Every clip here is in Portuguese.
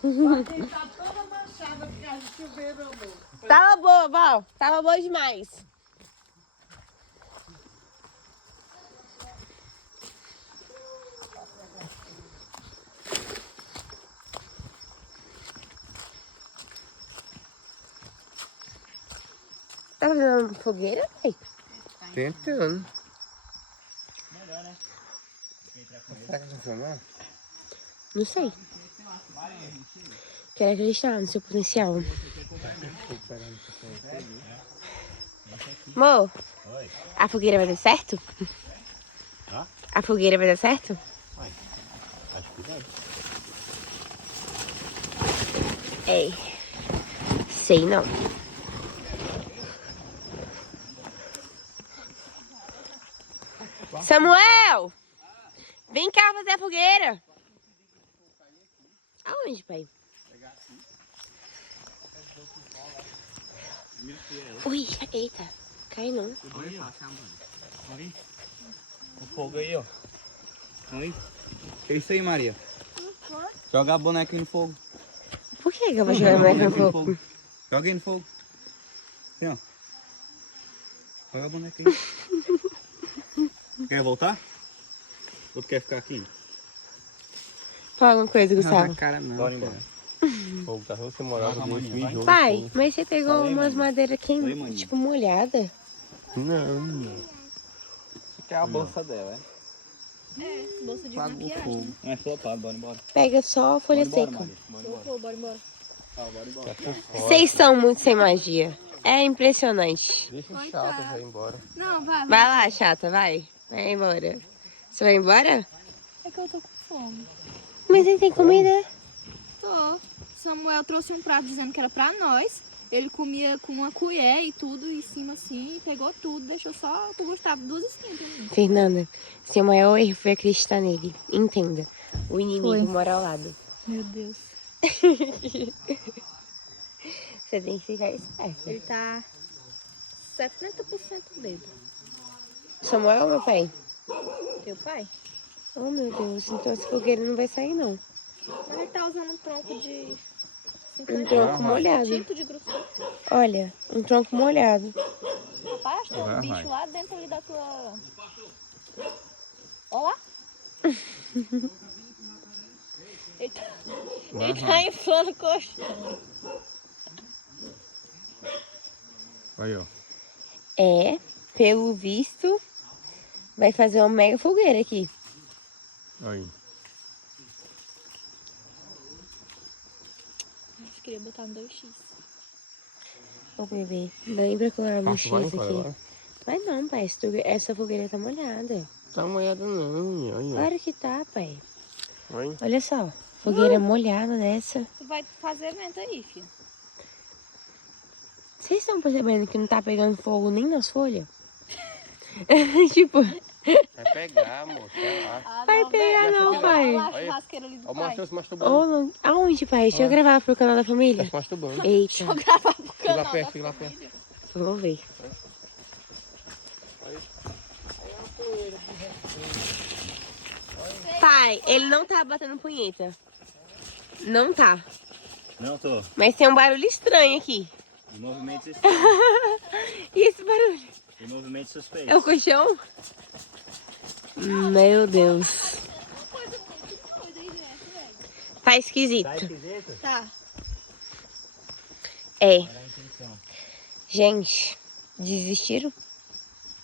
Tá toda manchada porque a gente chuveiro, amor. Tava boa, vó. Tava boa demais. Tá fazendo uma fogueira, pai? Tentando. Melhor, né? Será que funcionou? Não sei. Quero acreditar no seu potencial. Amor, Oi. a fogueira vai dar certo? Hã? A fogueira vai dar certo? Acho que vai. Ei, sei não. Samuel! Vem cá fazer a fogueira. Aonde, pai? Ui, eita. Cai não. Olha o fogo aí, ó. Aí. Que isso aí, Maria? Joga a boneca aí no fogo. Por que eu vou jogar a boneca no fogo? Joga aí no fogo. Assim, ó. Joga a boneca aí. Quer voltar? Ou tu quer ficar aqui? Fala alguma coisa, Gustavo. Cara, não. Bora embora. Fogo tá você morava dentro do jogo. Pai, mas você pegou Fala aí, umas maninho. madeiras Fala aí, queimadas, maninho. tipo molhada. Não. Isso aqui é a bolsa dela, é? Bolsa de maquiagem. Não é flopado, bora embora. Pega só a folha Bora embora, seca. Maria. Bora embora. Bora embora. Bora embora. Vocês são muito sem magia. É impressionante. Deixa o chato, vai embora. Não, vai. Vai lá, chata, vai. Vai embora. Você vai embora? É que eu tô com fome. Mas aí tem comida. Tô. Samuel trouxe um prato dizendo que era pra nós. Ele comia com uma colher e tudo em cima assim, pegou tudo, deixou só pro Gustavo 2 esquinhas também. Fernanda, seu maior erro foi acreditar nele. Entenda. O inimigo Foi. mora ao lado. Meu Deus. Você tem que ficar esperto. Ele tá 70% dedo. Samuel ou meu pai? Teu pai? Oh, meu Deus. Então essa fogueira não vai sair, não. Mas ele tá usando um tronco de Um 50 tronco molhado. tipo de grossura. Olha, um tronco molhado. Rapaz, tem um bicho lá dentro ali da tua... Ó lá. Ele tá inflando o colchão. Aí, ó. É, pelo visto, vai fazer uma mega fogueira aqui. Aí. Eu queria botar no 2x. Ô, bebê, lembra que eu era um Passa, vai X embora aqui? agora. Vai não, pai. Essa fogueira tá molhada. Tá molhada não, aí, ó. Claro que tá, pai. Vai. Olha só, fogueira molhada dessa. Tu vai fazer evento aí, filho. Vocês estão percebendo que não tá pegando fogo nem nas folhas? Tipo, Vai pegar, moço. Vai lá. vai pegar não, pai. Olha lá a churrasqueira ali do Ó o pai. Matheus se masturbando. Ou não... Aonde, pai? Deixa eu gravar pro canal da Tá família. se masturbando. Eita, Vou gravar pro Fica lá canal perto, da fica lá perto. família. vamos ver. Pai, ele não tá batendo punheta. Não tá. Não tô. Mas tem um barulho estranho aqui. De movimento suspeito. E esse barulho? De movimento suspeito. É o colchão? Meu Deus. Tá esquisito. Tá esquisito? Tá. É. Era a intenção. Gente, desistiram?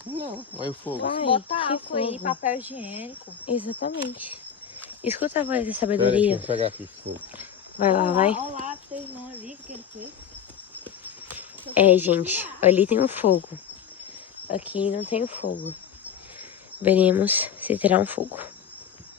Não, olha o fogo. Vai, Bota que álcool aí, fogo. papel higiênico. Exatamente. Escuta a voz da Pera aí, sabedoria. deixa eu pegar aqui esse fogo. Vai lá, vai. Olha lá pro teu irmão ali, o que ele fez. É, gente, ali tem um fogo. Aqui não tem o fogo. Veremos se terá um fogo.